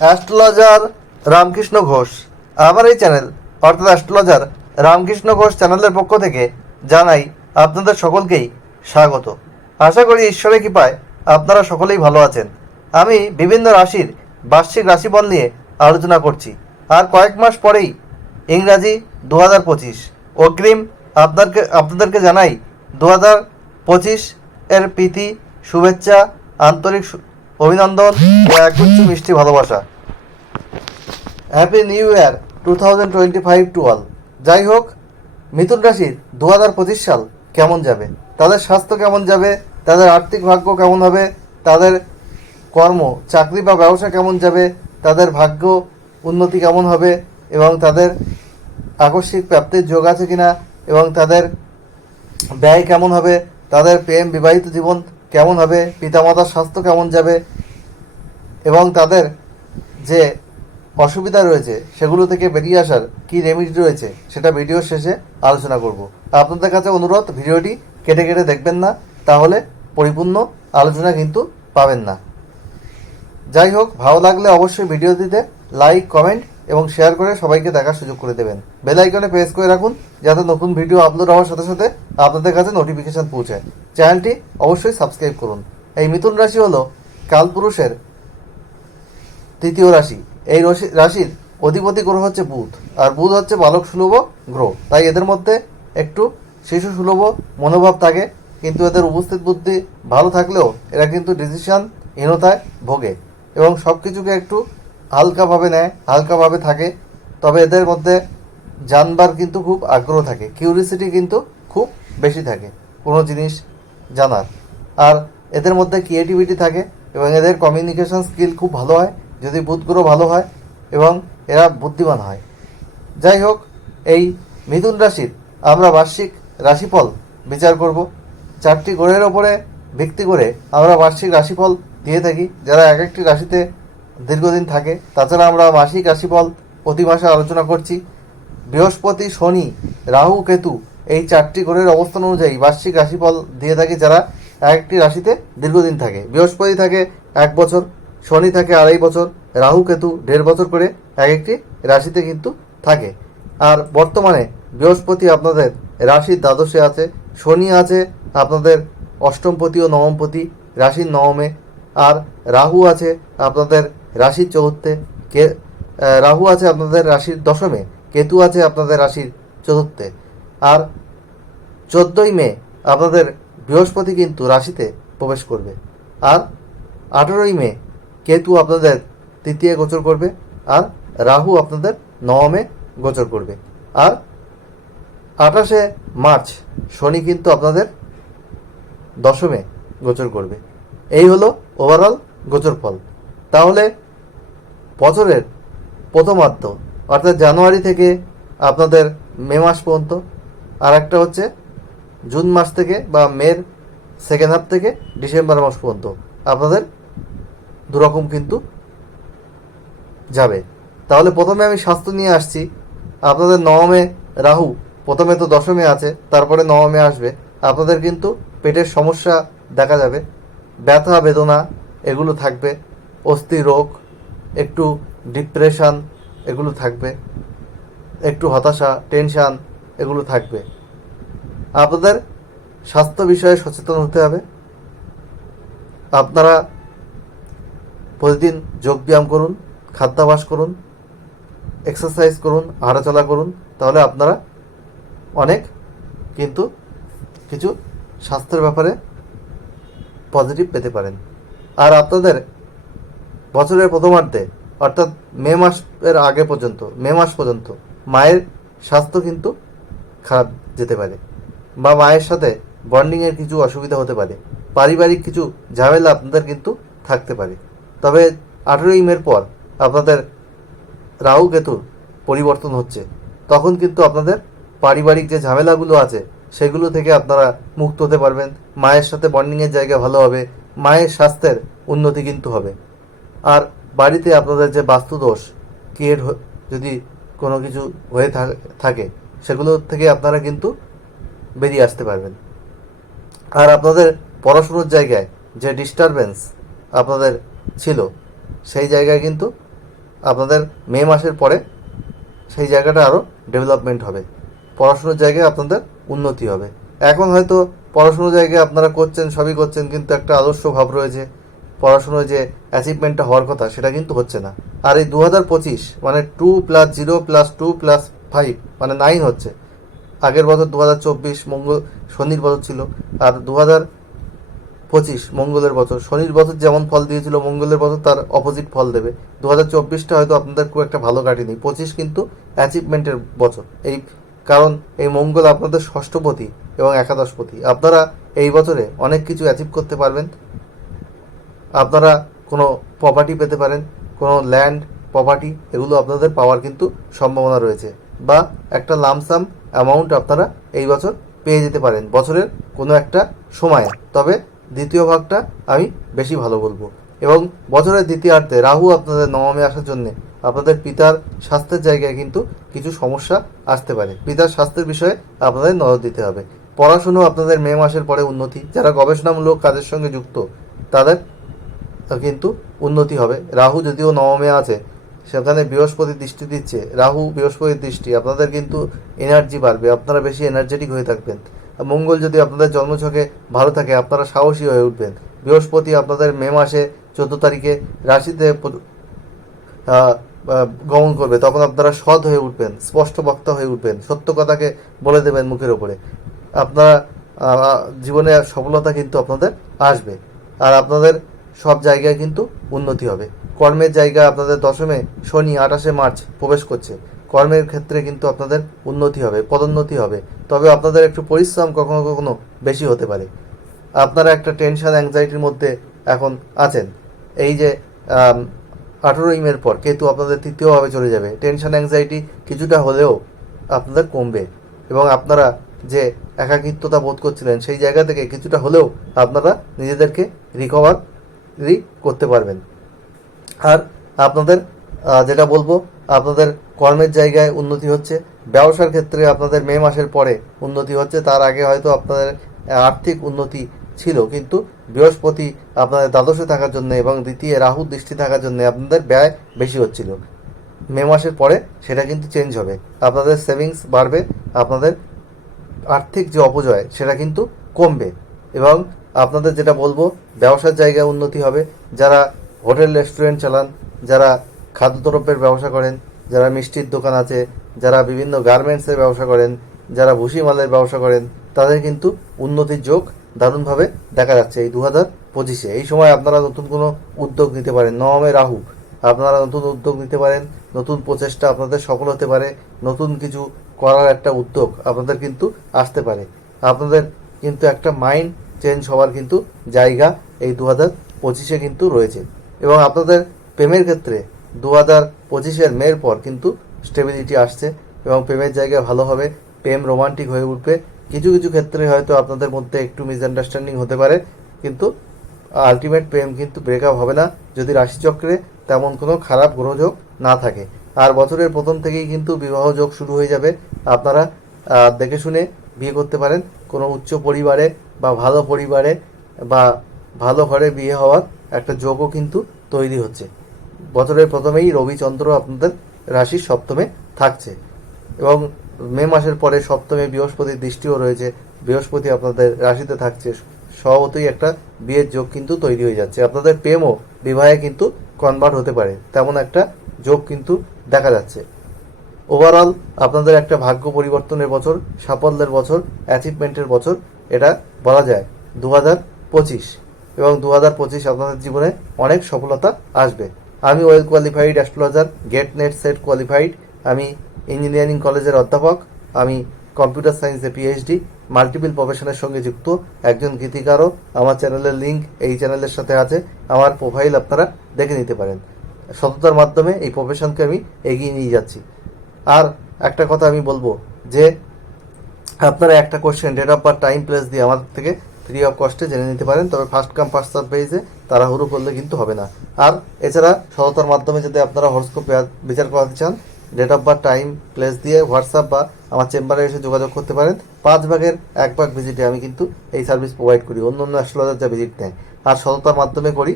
Astrologer Ramakrishna Ghosh. আমার এই channel অর্থাৎ অ্যাস্ট্রোলজার রামকৃষ্ণ ঘোষ চ্যানেলের পক্ষ থেকে জানাই আপনাদের সকলকেই স্বাগত। আশা করি ঈশ্বরের কৃপায় আপনারা সকলেই ভালো আছেন। আমি বিভিন্ন রাশির বার্ষিক রাশিফল নিয়ে আলোচনা করছি। আর কয়েক মাস পরেই ইংরাজি 2025 অগ্রিম আপনাদেরকে জানাই 2025 এর প্রীতি, শুভেচ্ছা, আন্তরিক অভিনন্দন ও একগুচ্ছ মিষ্টি ভালোবাসা। Happy new year 2025 to all. যাই হোক, মিথুন রাশির 2025 সাল কেমন যাবে, তাদের স্বাস্থ্য কেমন যাবে, তাদের আর্থিক ভাগ্য কেমন হবে, তাদের কর্ম, চাকরি বা ব্যবসা কেমন যাবে, তাদের ভাগ্য উন্নতি কেমন হবে এবং তাদের আকস্মিক প্রাপ্তির যোগ আছে কিনা এবং তাদের ব্যয় কেমন হবে, তাদের প্রেম বিবাহিত জীবন কেমন হবে, পিতামাতার স্বাস্থ্য কেমন যাবে এবং তাদের যে অসুবিধা রয়েছে সেগুলো থেকে বেরিয়ে আসার কী রেমেডি রয়েছে সেটা ভিডিওর শেষে আলোচনা করব। আপনাদের কাছে অনুরোধ, ভিডিওটি কেটে কেটে দেখবেন না, তাহলে পরিপূর্ণ আলোচনা কিন্তু পাবেন না। যাই হোক, ভালো লাগলে অবশ্যই ভিডিওটিতে লাইক, কমেন্ট এবং শেয়ার করে সবাইকে দেখার সুযোগ করে দেবেন। বেল আইকনে প্রেস করে রাখুন যাতে নতুন ভিডিও আপলোড হওয়ার সাথে সাথে আপনাদের কাছে নোটিফিকেশন পৌঁছায়। চ্যানেলটি অবশ্যই সাবস্ক্রাইব করুন। এই মিথুন রাশি হলো কালপুরুষের তৃতীয় রাশি। এই রাশির অধিপতি গ্রহ হচ্ছে বুধ, আর বুধ হচ্ছে বালক সুলভ গ্রহ। তাই এদের মধ্যে একটু শিশু সুলভ মনোভাব থাকে, কিন্তু এদের উপস্থিত বুদ্ধি ভালো থাকলেও এরা কিন্তু ডিসিশনহীনতায় ভোগে এবং সব কিছুকে একটু হালকাভাবে নেয়, হালকাভাবে থাকে। তবে এদের মধ্যে জানবার কিন্তু খুব আগ্রহ থাকে, কিউরিসিটি কিন্তু খুব বেশি থাকে কোনো জিনিস জানার। আর এদের মধ্যে ক্রিয়েটিভিটি থাকে এবং এদের কমিউনিকেশন স্কিল খুব ভালো হয় যদি বুধ গ্রহ ভালো হয় এবং এরা বুদ্ধিমান হয়। যাই হোক, এই মিথুন রাশির আমরা বার্ষিক রাশিফল বিচার করব। 4টি গ্রহের ওপরে ভিত্তি করে আমরা বার্ষিক রাশিফল দিয়ে থাকি যারা এক একটি রাশিতে দীর্ঘদিন থাকে। তাছাড়া আমরা মাসিক রাশিফল প্রতি মাসে আলোচনা করছি। বৃহস্পতি, শনি, রাহু, কেতু এই 4টি গ্রহের অবস্থান অনুযায়ী বার্ষিক রাশিফল দিয়ে থাকি যারা এক একটি রাশিতে দীর্ঘদিন থাকে। বৃহস্পতি থাকে 1 বছর, শনি থাকে 2.5 বছর, রাহু, কেতু 1.5 বছর করে এক একটি রাশিতে কিন্তু থাকে। আর বর্তমানে বৃহস্পতি আপনাদের রাশির দ্বাদশে আছে, শনি আছে আপনাদের অষ্টমপতি ও নবমপতি রাশির নবমে, আর রাহু আছে আপনাদের রাশির চতুর্থে, রাহু আছে আপনাদের রাশির দশমে, কেতু আছে আপনাদের রাশির চতুর্থে। আর 14ই মে আপনাদের বৃহস্পতি কিন্তু রাশিতে প্রবেশ করবে। আর 18ই মে কেতু আপনাদের তৃতীয় গোচর করবে, আর রাহু আপনাদের নবমে গোচর করবে। আর 28শে মার্চ শনি কিন্তু আপনাদের দশমে গোচর করবে। এই হলো ওভারঅল গোচর ফল। তাহলে বছরের প্রথমার্ধ অর্থাৎ জানুয়ারি থেকে আপনাদের মে মাস পর্যন্ত, আর একটা হচ্ছে জুন মাস থেকে বা মের সেকেন্ড হাফ থেকে ডিসেম্বর মাস পর্যন্ত আপনাদের দুরকম কিন্তু যাবে। তাহলে প্রথমে আমি স্বাস্থ্য নিয়ে আসছি। আপনাদের নবমে রাহু, প্রথমে তো দশমে আছে, তারপরে নবমে আসবে। আপনাদের কিন্তু পেটের সমস্যা দেখা যাবে, ব্যথা বেদনা এগুলো থাকবে, অস্থি রোগ, একটু ডিপ্রেশন এগুলো থাকবে, একটু হতাশা, টেনশান এগুলো থাকবে। আপনাদের স্বাস্থ্য বিষয়ে সচেতন হতে হবে। আপনারা প্রতিদিন যোগব্যায়াম করুন, খাদ্যাভ্যাস করুন, এক্সারসাইজ করুন, হাঁটাচলা করুন, তাহলে আপনারা অনেক কিন্তু কিছু স্বাস্থ্যের ব্যাপারে পজিটিভ পেতে পারেন। আর আপনাদের বছরের প্রথমার্ধে অর্থাৎ মে মাসের আগে পর্যন্ত, মে মাস পর্যন্ত মায়ের স্বাস্থ্য কিন্তু খারাপ যেতে পারে বা মায়ের সাথে বন্ডিংয়ের কিছু অসুবিধা হতে পারে, পারিবারিক কিছু ঝামেলা আপনাদের কিন্তু থাকতে পারে। তবে 18ই মের পর আপনাদের রাহু কেতুর পরিবর্তন হচ্ছে, তখন কিন্তু আপনাদের পারিবারিক যে ঝামেলাগুলো আছে সেগুলো থেকে আপনারা মুক্ত হতে পারবেন। মায়ের সাথে বন্ডিংয়ের জায়গা ভালো হবে, মায়ের স্বাস্থ্যের উন্নতি কিন্তু হবে। আর বাড়িতে আপনাদের যে বাস্তুদোষ ক্রিয়েট যদি কোনো কিছু হয়ে থাকে সেগুলো থেকে আপনারা কিন্তু বেরিয়ে আসতে পারবেন। আর আপনাদের পড়াশুনোর জায়গায় যে ডিস্টারবেন্স আপনাদের ছিল সেই জায়গায় কিন্তু আপনাদের মে মাসের পরে সেই জায়গাটা আরও ডেভেলপমেন্ট হবে, পড়াশুনোর জায়গায় আপনাদের উন্নতি হবে। এখন হয়তো পড়াশুনোর জায়গায় আপনারা করছেন, সবই করছেন, কিন্তু একটা আদর্শ ভাব রয়েছে, পড়াশুনোয় যে অ্যাচিভমেন্টটা হওয়ার কথা সেটা কিন্তু হচ্ছে না। আর এই 2025 মানে 2+0+2+5 মানে 9 হচ্ছে। আগের বছর 2024 মঙ্গল শনির বছর ছিল, আর 2025 মঙ্গলের বছর। শনির বছর যেমন ফল দিয়েছিল, মঙ্গলের বছর তার অপোজিট ফল দেবে। 2024টা হয়তো আপনাদের খুব একটা ভালো কাটেনি, 25 কিন্তু অ্যাচিভমেন্টের বছর। এই কারণ এই মঙ্গল আপনাদের ষষ্ঠপতি এবং একাদশপতি। আপনারা এই বছরে অনেক কিছু অ্যাচিভ করতে পারবেন। আপনারা কোনো প্রপার্টি পেতে পারেন, কোনো ল্যান্ড প্রপার্টি, এগুলো আপনাদের পাওয়ার কিন্তু সম্ভাবনা রয়েছে, বা একটা লামসাম অ্যামাউন্ট আপনারা এই বছর পেয়ে যেতে পারেন বছরের কোনো একটা সময়ে। তবে দ্বিতীয় ভাগটা আমি বেশি ভালো বলবো। এবং বছরের দ্বিতীয়ার্ধে রাহু আপনাদের নবমে আসার জন্যে আপনাদের পিতার স্বাস্থ্যের জায়গায় কিন্তু কিছু সমস্যা আসতে পারে। পিতার স্বাস্থ্যের বিষয়ে আপনাদের নজর দিতে হবে। পড়াশুনো আপনাদের মে মাসের পরে উন্নতি। যারা গবেষণামূলক কাজের সঙ্গে যুক্ত তাদের কিন্তু উন্নতি হবে। রাহু যদিও নবমে আছে, সেখানে বৃহস্পতি দৃষ্টি দিচ্ছে, রাহু বৃহস্পতির দৃষ্টি, আপনাদের কিন্তু এনার্জি বাড়বে, আপনারা বেশি এনার্জেটিক হয়ে থাকবেন। মঙ্গল যদি আপনাদের জন্মছকে ভালো থাকে, আপনারা সাহসী হয়ে উঠবেন। বৃহস্পতি আপনাদের মে মাসে 14 তারিখে রাশিতে গমন করবে, তখন আপনারা সৎ হয়ে উঠবেন, স্পষ্ট বক্তা হয়ে উঠবেন, সত্য কথাকে বলে দেবেন মুখের ওপরে। আপনারা জীবনে সফলতা কিন্তু আপনাদের আসবে, আর আপনাদের সব জায়গায় কিন্তু উন্নতি হবে। কর্মের জায়গায় আপনাদের দশমে শনি 28শে মার্চ প্রবেশ করছে। কর্মের ক্ষেত্রে কিন্তু আপনাদের উন্নতি হবে, পদোন্নতি হবে। তবে আপনাদের একটু পরিশ্রম কখনো কখনো বেশি হতে পারে। আপনারা একটা টেনশন অ্যাংজাইটির মধ্যে এখন আছেন। এই যে 18ই মের পর কেতু আপনাদের তৃতীয়ভাবে চলে যাবে, টেনশন অ্যাংজাইটি কিছুটা হলেও আপনাদের কমবে, এবং আপনারা যে একাকিত্বতা বোধ করছিলেন সেই জায়গা থেকে কিছুটা হলেও আপনারা নিজেদেরকে রিকভারি করতে পারবেন। আর আপনাদের যেটা বলবো, আপনাদের কর্মের জায়গায় উন্নতি হচ্ছে। ব্যবসার ক্ষেত্রে আপনাদের মে মাসের পরে উন্নতি হচ্ছে। তার আগে হয়তো আপনাদের আর্থিক উন্নতি ছিল, কিন্তু বৃহস্পতি আপনাদের দ্বাদশে থাকার জন্য এবং দ্বিতীয় রাহু দৃষ্টি থাকার জন্য আপনাদের ব্যয় বেশি হচ্ছিল। মে মাসের পরে সেটা কিন্তু চেঞ্জ হবে, আপনাদের সেভিংস বাড়বে, আপনাদের আর্থিক যে অপচয় সেটা কিন্তু কমবে। এবং আপনাদের যেটা বলবো, ব্যবসার জায়গায় উন্নতি হবে। যারা হোটেল রেস্টুরেন্ট চালান, যারা খাদ্যদ্রব্যের ব্যবসা করেন, যারা মিষ্টির দোকান আছে, যারা বিভিন্ন গার্মেন্টসের ব্যবসা করেন, যারা ভুসি মালের ব্যবসা করেন, তাদের কিন্তু উন্নতির যোগ দারুণভাবে দেখা যাচ্ছে এই 2025-এ। এই সময় আপনারা নতুন কোনো উদ্যোগ নিতে পারেন। নবমে রাহু, আপনারা নতুন উদ্যোগ নিতে পারেন, নতুন প্রচেষ্টা আপনাদের সফল হতে পারে, নতুন কিছু করার একটা উদ্যোগ আপনাদের কিন্তু আসতে পারে। আপনাদের কিন্তু একটা মাইন্ড চেঞ্জ হওয়ার কিন্তু জায়গা এই 2025-এ কিন্তু রয়েছে। এবং আপনাদের প্রেমের ক্ষেত্রে 2025-এর মের পর কিন্তু স্টেবিলিটি আসছে, এবং প্রেমের জায়গা ভালো হবে, প্রেম রোমান্টিক হয়ে উঠবে। কিছু কিছু ক্ষেত্রে হয়তো আপনাদের মধ্যে একটু মিসআন্ডারস্ট্যান্ডিং হতে পারে, কিন্তু আলটিমেট প্রেম কিন্তু ব্রেকআপ হবে না, যদি রাশিচক্রে তেমন কোনো খারাপ গ্রহযোগ না থাকে। আর বছরের প্রথম থেকেই কিন্তু বিবাহ যোগ শুরু হয়ে যাবে। আপনারা দেখে শুনে বিয়ে করতে পারেন, কোনো উচ্চ পরিবারে বা ভালো পরিবারে বা ভালো ঘরে বিয়ে হওয়ার একটা যোগও কিন্তু তৈরি হচ্ছে। বছরের প্রথমেই রবিচন্দ্র আপনাদের রাশির সপ্তমে থাকছে, এবং মে মাসের পরে সপ্তমে বৃহস্পতির দৃষ্টিও রয়েছে। বৃহস্পতি আপনাদের রাশিতে থাকছে, স্বভাবতই একটা বিয়ের যোগ কিন্তু তৈরি হয়ে যাচ্ছে। আপনাদের প্রেমও বিবাহে কিন্তু কনভার্ট হতে পারে, তেমন একটা যোগ কিন্তু দেখা যাচ্ছে। ওভারঅল আপনাদের একটা ভাগ্য পরিবর্তনের বছর, সাফল্যের বছর, অ্যাচিভমেন্টের বছর এটা বলা যায় 2025। এবং 2025 আপনাদের জীবনে অনেক সফলতা আসবে। আমি well qualified astrologer, GATE NET SET qualified. আমি ইঞ্জিনিয়ারিং কলেজের অধ্যাপক, আমি কম্পিউটার সায়েন্সে পিএইচডি, মাল্টিপল প্রফেশনের সঙ্গে যুক্ত একজন গীতিকারও। আমার চ্যানেলের লিঙ্ক এই চ্যানেলের সাথে আছে, আমার প্রোফাইল আপনারা দেখে নিতে পারেন। সততার মাধ্যমে এই প্রফেশনকে আমি এগিয়ে নিয়ে যাচ্ছি। আর একটা কথা আমি বলবো যে আপনারা একটা question, date of birth, time, place দিয়ে আমাদের থেকে ফ্রি অফ কস্টে জেনে নিতে পারেন। তবে ফার্স্ট কাম ফার্স্ট সার্ভ বেসে তাড়াহুড়ো করলে কিন্তু হবে না। আর এছাড়া সততার মাধ্যমে যদি আপনারা হরস্কোপ বিচার করাতে চান, date of birth, time, place দিয়ে হোয়াটসঅ্যাপ বা আমার চেম্বারে এসে যোগাযোগ করতে পারেন। 5 ভাগের 1 ভাগ ভিজিটে আমি কিন্তু এই সার্ভিস প্রোভাইড করি, অন্য অন্য অ্যাস্ট্রোলজার যা ভিজিট নেয়। আর সততার মাধ্যমে করি,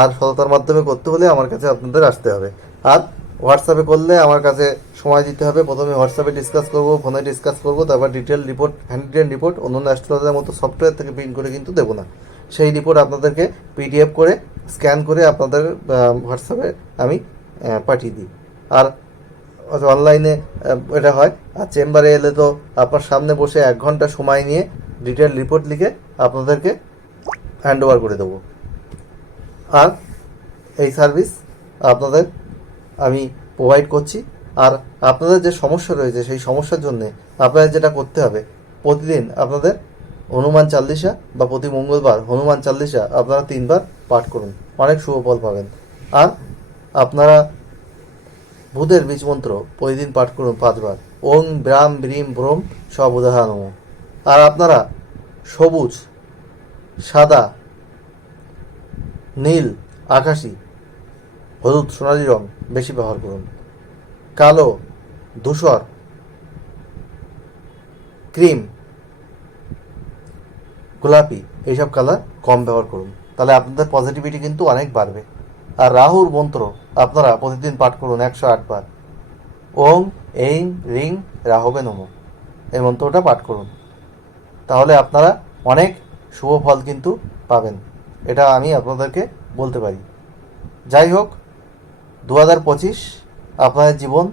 আর সততার মাধ্যমে করতে হলে আমার কাছে আপনাদের আসতে হবে। আর হোয়াটসঅ্যাপে করলে আমার কাছে সময় দিতে হবে। প্রথমে হোয়াটসঅ্যাপে ডিসকাস করব, ফোনে ডিসকাস করব, তারপর ডিটেল রিপোর্ট, হ্যান্ড রিপোর্ট অন্যান্য অ্যাস্ট্রোলজারের মতো সফটওয়্যার থেকে প্রিন্ট করে কিন্তু দেবো না। সেই রিপোর্ট আপনাদেরকে পিডিএফ করে স্ক্যান করে আপনাদের হোয়াটসঅ্যাপে আমি পাঠিয়ে দিই। আর অনলাইনে এটা হয়। আর চেম্বারে এলে তো আপনার সামনে বসে 1 ঘন্টা সময় নিয়ে ডিটেল রিপোর্ট লিখে আপনাদেরকে হ্যান্ড ওভার করে দেবো। আর এই সার্ভিস আপনাদের আমি প্রোভাইড করছি। আর আপনাদের যে সমস্যা রয়েছে সেই সমস্যার জন্যে আপনাদের যেটা করতে হবে, প্রতিদিন আপনাদের হনুমান চাল্লিশা বা প্রতি মঙ্গলবার হনুমান চাল্লিশা আপনারা 3 বার পাঠ করুন, অনেক শুভ ফল পাবেন। আর আপনারা ভূতের বীজ মন্ত্র প্রতিদিন পাঠ করুন 5 বার, ওং ব্রাম ব্রিম ব্রোম সব উদাহরণ। আর আপনারা সবুজ, সাদা, নীল, আকাশি, হলুদ, সোনালি রং বেশি ব্যবহার করুন। কালো, ধূসর, ক্রিম, গোলাপি এইসব কালার কম ব্যবহার করুন, তাহলে আপনাদের পজিটিভিটি কিন্তু অনেক বাড়বে। আর রাহুর মন্ত্র আপনারা প্রতিদিন পাঠ করুন 108 বার, ওং এইং রিং রাহবে নমঃ, এই মন্ত্রটা পাঠ করুন, তাহলে আপনারা অনেক শুভ ফল কিন্তু পাবেন। এটা আমি আপনাদেরকে বলতে পারি। যাই হোক, 2025 আপনাদের জীবন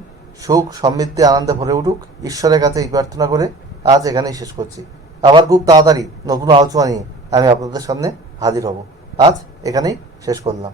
সুখ সমৃদ্ধি আনন্দে ভরে উঠুক, ঈশ্বরের কাছে এই প্রার্থনা করে আজ এখানেই শেষ করছি। আবার খুব তাড়াতাড়ি নতুন আলোচনা নিয়ে আমি আপনাদের সামনে হাজির হব। আজ এখানেই শেষ করলাম।